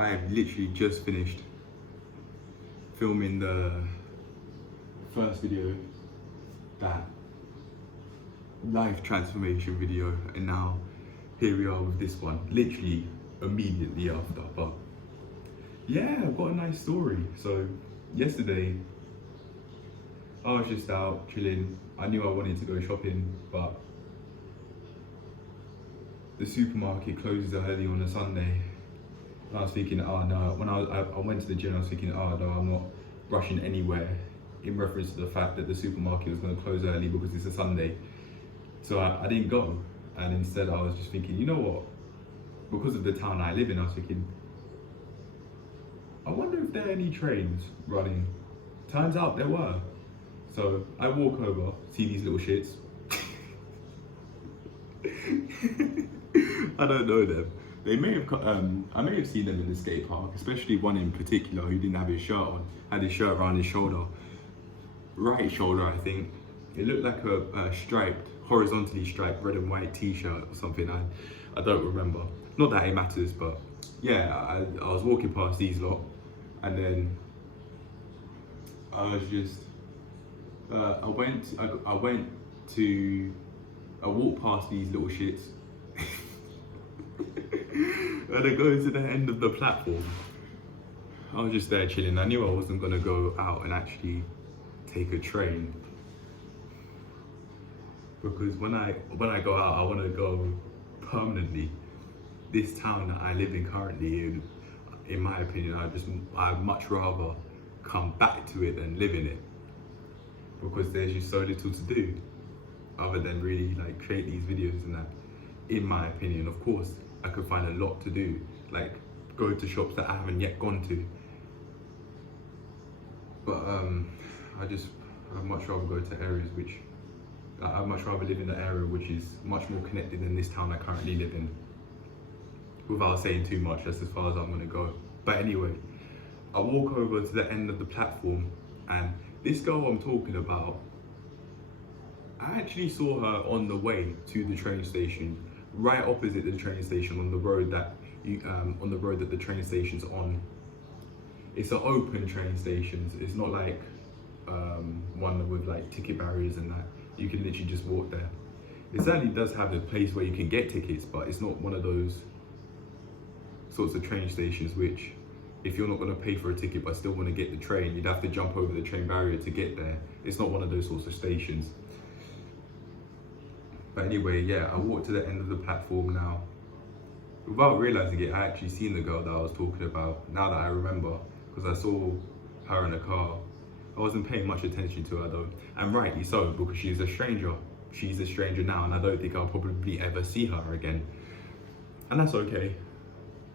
I have literally just finished filming the first video, that life transformation video, and now here we are with this one, literally immediately after. But yeah, I've got a nice story. So yesterday, I was just out chilling. I knew I wanted to go shopping, but the supermarket closes early on a Sunday. And I was thinking, oh no, when I went to the gym, I was thinking, oh no, I'm not rushing anywhere, in reference to the fact that the supermarket was going to close early because it's a Sunday. So I didn't go, and instead I was just thinking, you know what, because of the town I live in, I was thinking, I wonder if there are any trains running. Turns out there were. So I walk over, see these little shits. I don't know them. They may have, I may have seen them in the skate park, especially one in particular who didn't have his shirt on, had his shirt around his shoulder, right shoulder I think. It looked like a striped, horizontally striped red and white t-shirt or something, I don't remember. Not that it matters, but yeah, I was walking past these lot, and then I was just, I walked past these little shits, and I go to the end of the platform. I was just there chilling. I knew I wasn't gonna go out and actually take a train, because when I go out, I want to go permanently. This town that I live in currently, in my opinion, I'd much rather come back to it than live in it, because there's just so little to do other than really like create these videos and that. In my opinion, of course, I could find a lot to do, like go to shops that I haven't yet gone to. But I'd much rather go to areas which, I'd much rather live in an area which is much more connected than this town I currently live in. Without saying too much, that's as far as I'm gonna go. But anyway, I walk over to the end of the platform, and this girl I'm talking about, I actually saw her on the way to the train station, right opposite the train station, on the road that the train station's on. It's an open train station. It's not like one with like ticket barriers and that. You can literally just walk there. It certainly does have a place where you can get tickets, but it's not one of those sorts of train stations which, if you're not going to pay for a ticket but still want to get the train, you'd have to jump over the train barrier to get there. It's not one of those sorts of stations. But anyway, yeah, I walked to the end of the platform now. Without realizing it, I actually seen the girl that I was talking about, now that I remember, because I saw her in a car. I wasn't paying much attention to her though, and rightly so, because she's a stranger. She's a stranger now, and I don't think I'll probably ever see her again. And that's okay.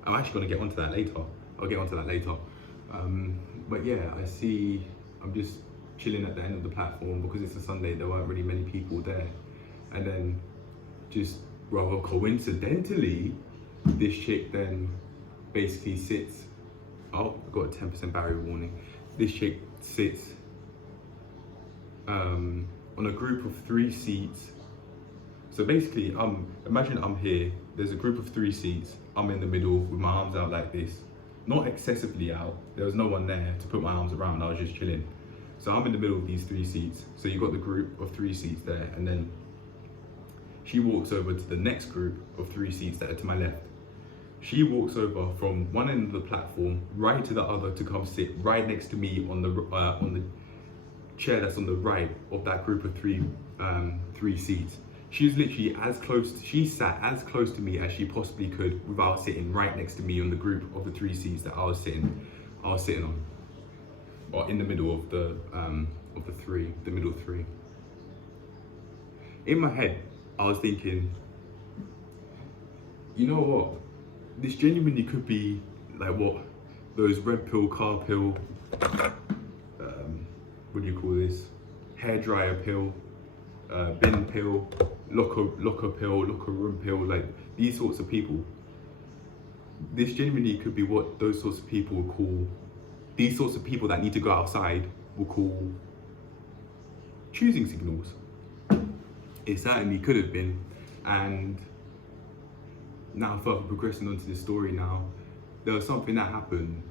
I'm actually gonna get onto that later. I'll get onto that later. But yeah, I'm just chilling at the end of the platform because it's a Sunday, there weren't really many people there. And then just rather coincidentally, this chick then basically sits, oh, I got a 10% barrier warning. This chick sits on a group of 3 seats. So basically, imagine I'm here, there's a group of 3 seats, I'm in the middle with my arms out like this. Not excessively out, there was no one there to put my arms around, I was just chilling. So I'm in the middle of these 3 seats. So you've got the group of 3 seats there, and then she walks over to the next group of 3 seats that are to my left. She walks over from one end of the platform right to the other to come sit right next to me on the chair that's on the right of that group of 3 seats. She was literally she sat as close to me as she possibly could without sitting right next to me on the group of the 3 seats that I was sitting on, or in the middle of the middle 3. In my head, I was thinking, you know what? This genuinely could be like what those red pill, car pill, what do you call this? Hairdryer pill, bin pill, locker pill, locker room pill, like these sorts of people. This genuinely could be what those sorts of people would call, these sorts of people that need to go outside will call choosing signals. It certainly could have been. And now further progressing onto this story now, there was something that happened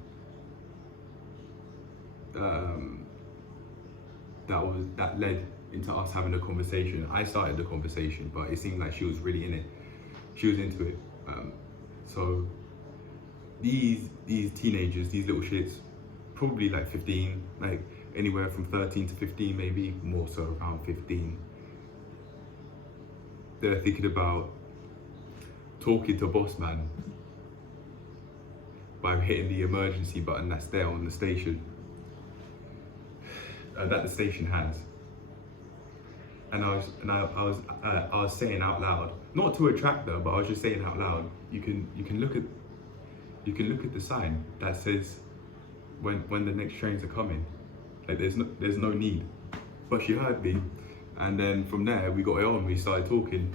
that led into us having a conversation. I started the conversation, but it seemed like she was really in it. She was into it. So these teenagers, these little shits, probably like 15, like anywhere from 13 to 15, maybe more so around 15. They're thinking about talking to boss man by hitting the emergency button that's there on the station, that the station has. And I was saying out loud, not to attract her, but I was just saying out loud, you can look at the sign that says when the next trains are coming. Like there's no need. But she heard me, and then from there we got it on. We started talking.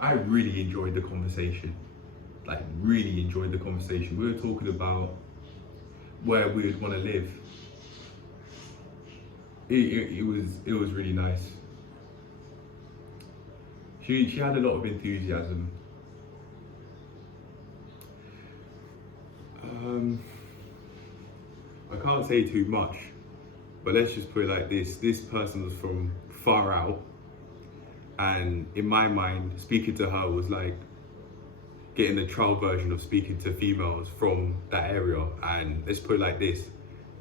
I really enjoyed the conversation. Like really enjoyed the conversation. We were talking about where we would want to live. It was really nice. She had a lot of enthusiasm. I can't say too much, but let's just put it like this. This person was from far out, and in my mind, speaking to her was like getting the trial version of speaking to females from that area. And let's put it like this,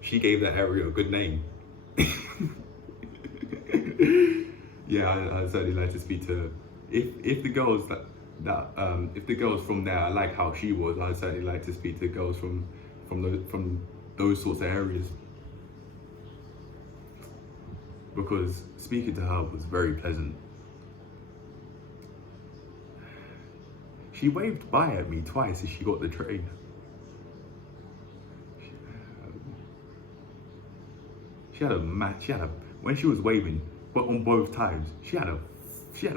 she gave that area a good name. Yeah, I'd certainly like to speak to, if the girls if the girls from there, I like how she was, I'd certainly like to speak to girls from those sorts of areas, because speaking to her was very pleasant. She waved by at me twice as she got the train. When she was waving, but on both times, she had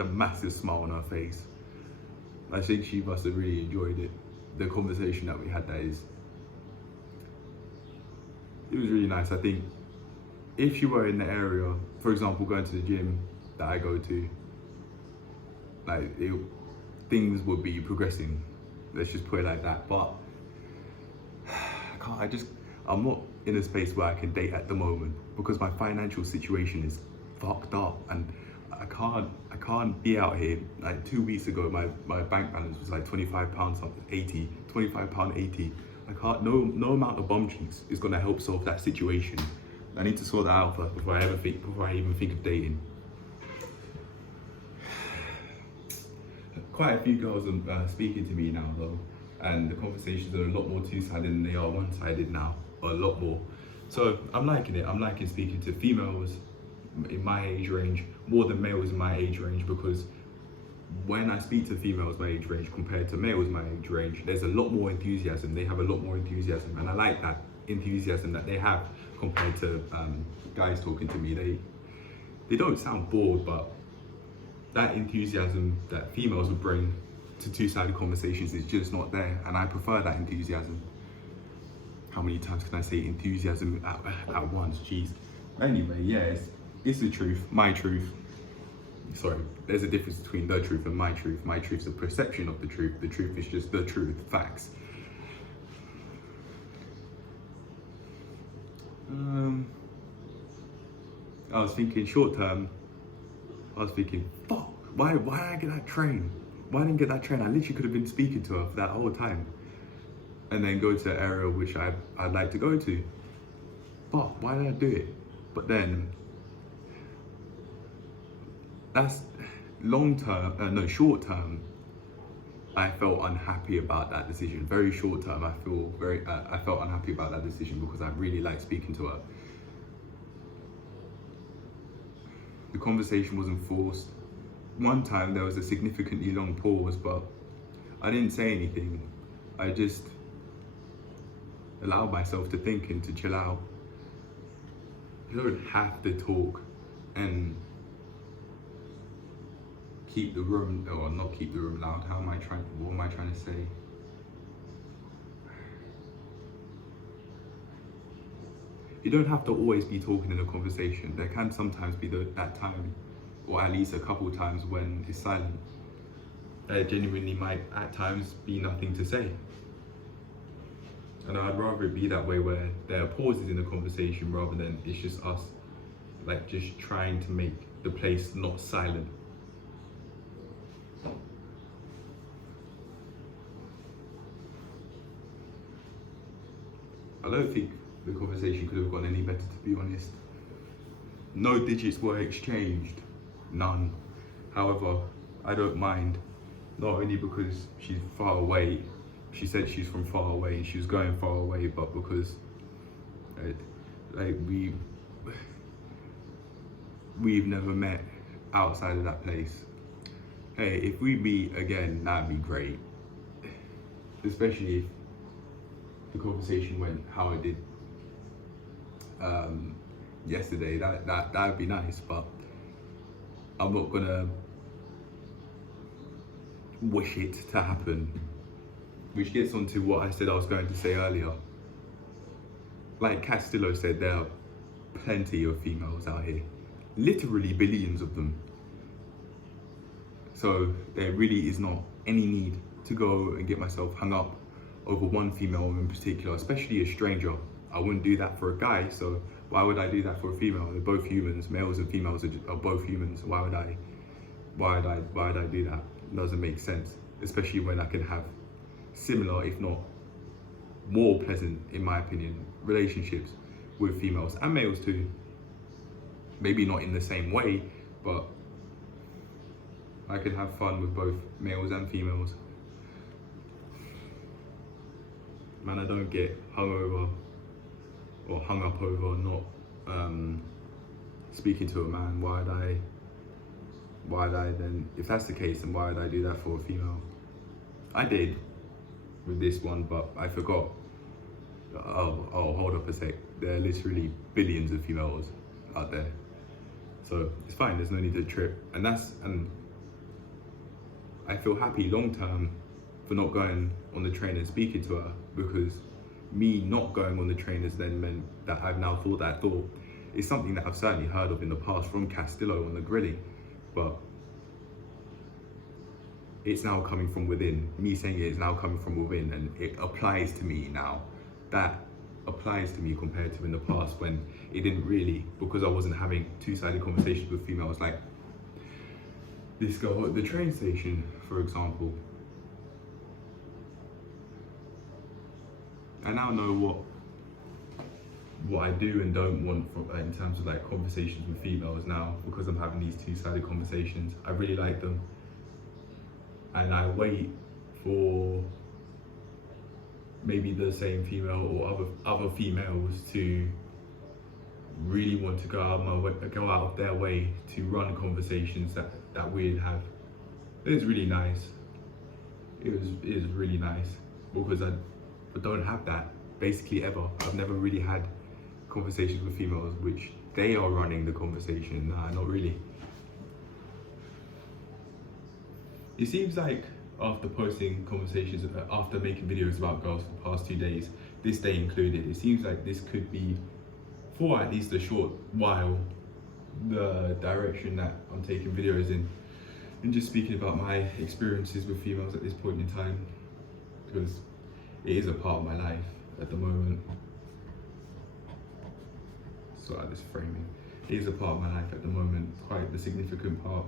a massive smile on her face. I think she must have really enjoyed it. The conversation that we had, that is. It was really nice. I think if she were in the area, for example, going to the gym that I go to, things would be progressing. Let's just put it like that. But I'm not in a space where I can date at the moment because my financial situation is fucked up, and I can't be out here. Like 2 weeks ago, my bank balance was like £25 something, 80, £25 80. I can't, no amount of bum cheeks is gonna help solve that situation. I need to sort that out first before I even think of dating. Quite a few girls are speaking to me now though, and the conversations are a lot more two-sided than they are one-sided now, a lot more. So I'm liking it. I'm liking speaking to females in my age range more than males in my age range, because when I speak to females my age range compared to males my age range, there's a lot more enthusiasm. They have a lot more enthusiasm, and I like that enthusiasm that they have compared to guys talking to me. They don't sound bored, but that enthusiasm that females would bring to two-sided conversations is just not there, and I prefer that enthusiasm. How many times can I say enthusiasm at once? Jeez. Anyway, yeah, it's the truth, my truth. Sorry, there's a difference between the truth and my truth. My truth's a perception of the truth. The truth is just the truth, facts. I was thinking short term. I was thinking, fuck, why did I get that train? Why didn't I get that train? I literally could have been speaking to her for that whole time, and then go to an area which I'd like to go to. But why did I do it? But then, that's short term, I felt unhappy about that decision. Very short term, I felt unhappy about that decision because I really liked speaking to her. The conversation wasn't forced. One time there was a significantly long pause, but I didn't say anything. I just allowed myself to think and to chill out. You don't have to talk and keep the room, or not keep the room loud. What am I trying to say? You don't have to always be talking in a conversation. There can sometimes be that time, or at least a couple times when it's silent. there genuinely might at times be nothing to say. And I'd rather it be that way, where there are pauses in the conversation rather than it's just us like just trying to make the place not silent. I don't think the conversation could have gone any better, to be honest. No digits were exchanged, none. However, I don't mind, not only because she's far away, she said she's from far away, she was going far away, but because like we've never met outside of that place. Hey, if we meet again, that'd be great. Especially if the conversation went how it did yesterday. That'd be nice, but I'm not gonna wish it to happen. Which gets onto what I said I was going to say earlier. Like Castillo said, there are plenty of females out here. Literally billions of them. So there really is not any need to go and get myself hung up over one female in particular, especially a stranger. I wouldn't do that for a guy, so why would I do that for a female? They're both humans. Males and females are both humans. Why would I do that? It doesn't make sense, especially when I can have similar, if not more pleasant, in my opinion, relationships with females and males too. Maybe not in the same way, but I can have fun with both males and females. Man, I don't get hung up over not speaking to a man. Why would I then, if that's the case, then why would I do that for a female? I did with this one, but I forgot. Oh, hold up a sec. There are literally billions of females out there. So it's fine, there's no need to trip. And I feel happy long term for not going on the train and speaking to her, because me not going on the train has then meant that I've now thought that thought. It's something that I've certainly heard of in the past from Castillo on the grilling, but it's now coming from within. Me saying it is now coming from within, and it applies to me now. That applies to me compared to in the past when it didn't really, because I wasn't having two-sided conversations with females like this girl at the train station, for example. I now know what I do and don't want in terms of like conversations with females now, because I'm having these two-sided conversations. I really like them, and I wait for maybe the same female or other females to really want to go out of their way to run conversations that we'd have. It was really nice. It was really nice, because I don't have that basically ever. I've never really had conversations with females which they are running the conversation. Nah, not really. It seems like after posting conversations, after making videos about girls for the past 2 days, this day included, it seems like this could be, for at least a short while, the direction that I'm taking videos in, and just speaking about my experiences with females at this point in time, because it is a part of my life at the moment. So at this framing, it is a part of my life at the moment, quite the significant part.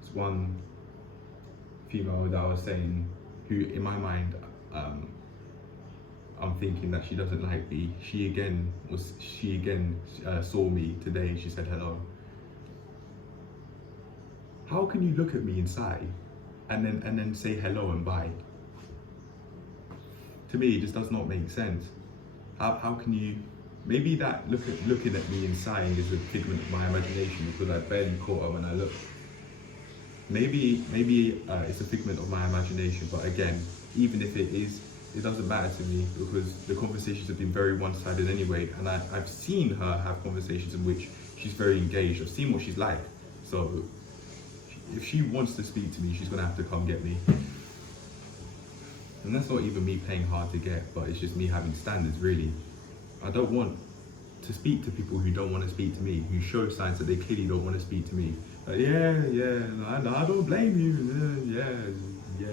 It's one female that I was saying, who in my mind, I'm thinking that she doesn't like me. She again saw me today and she said hello. How can you look at me inside and then say hello and bye? To me, it just does not make sense. How can you? Maybe that looking at me inside is a figment of my imagination, because I barely caught her when I looked. Maybe it's a figment of my imagination, but again, even if it is, it doesn't matter to me, because the conversations have been very one-sided anyway, and I've seen her have conversations in which she's very engaged. I've seen what she's like, so if she wants to speak to me, she's gonna have to come get me. And that's not even me playing hard to get, but it's just me having standards, really. I don't want to speak to people who don't want to speak to me, who show signs that they clearly don't want to speak to me, I don't blame you. Yeah.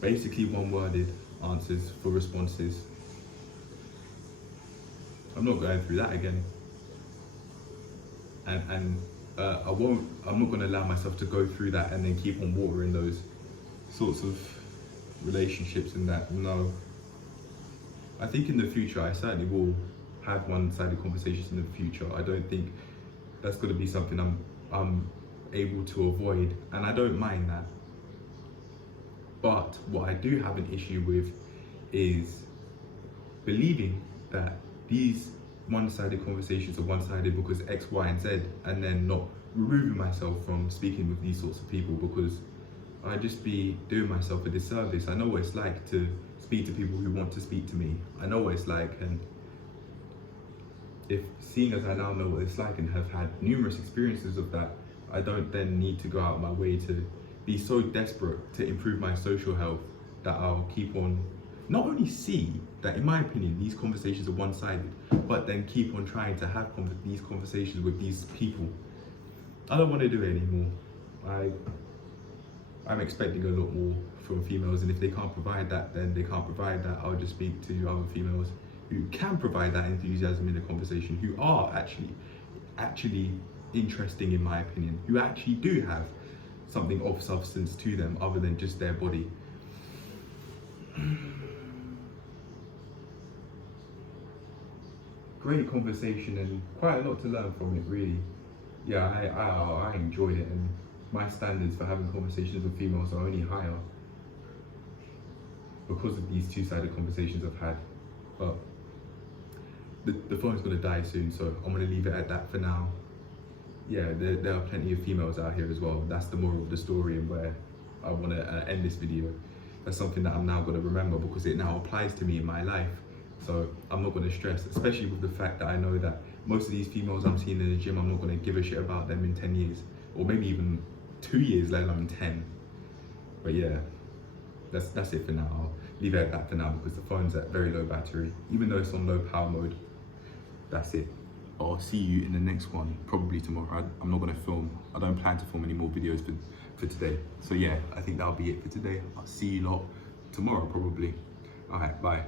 Basically, one-worded answers for responses. I'm not going through that again, and I won't. I'm not going to allow myself to go through that and then keep on watering those sorts of relationships and that. No, I think in the future I certainly will have one-sided conversations in the future. I don't think that's going to be something I'm able to avoid, and I don't mind that. But what I do have an issue with is believing that these one-sided conversations are one-sided because X, Y, and Z, and then not removing myself from speaking with these sorts of people, because I'd just be doing myself a disservice. I know what it's like to speak to people who want to speak to me. I know what it's like, and if seeing as I now know what it's like and have had numerous experiences of that, I don't then need to go out of my way to be so desperate to improve my social health that I'll keep on not only see that, in my opinion, these conversations are one-sided, but then keep on trying to have these conversations with these people. I don't want to do it anymore. I'm expecting a lot more from females, and if they can't provide that, then they can't provide that. I'll just speak to other females who can provide that enthusiasm in the conversation, who are actually interesting, in my opinion, who actually do have something of substance to them other than just their body. Great conversation and quite a lot to learn from it, really. Yeah, I enjoyed it, and my standards for having conversations with females are only higher because of these two-sided conversations I've had. But the phone's gonna die soon, so I'm gonna leave it at that for now. Yeah, there are plenty of females out here as well. That's the moral of the story, and where I want to end this video. That's something that I'm now going to remember, because it now applies to me in my life. So I'm not going to stress, especially with the fact that I know that most of these females I'm seeing in the gym, I'm not going to give a shit about them in 10 years, or maybe even 2 years, let alone 10. But yeah, that's it for now. I'll leave it at that for now, because the phone's at very low battery, even though it's on low power mode. That's it. I'll see you in the next one, probably tomorrow. I'm not going to film. I don't plan to film any more videos for today. So yeah, I think that'll be it for today. I'll see you lot tomorrow, probably. All right, bye.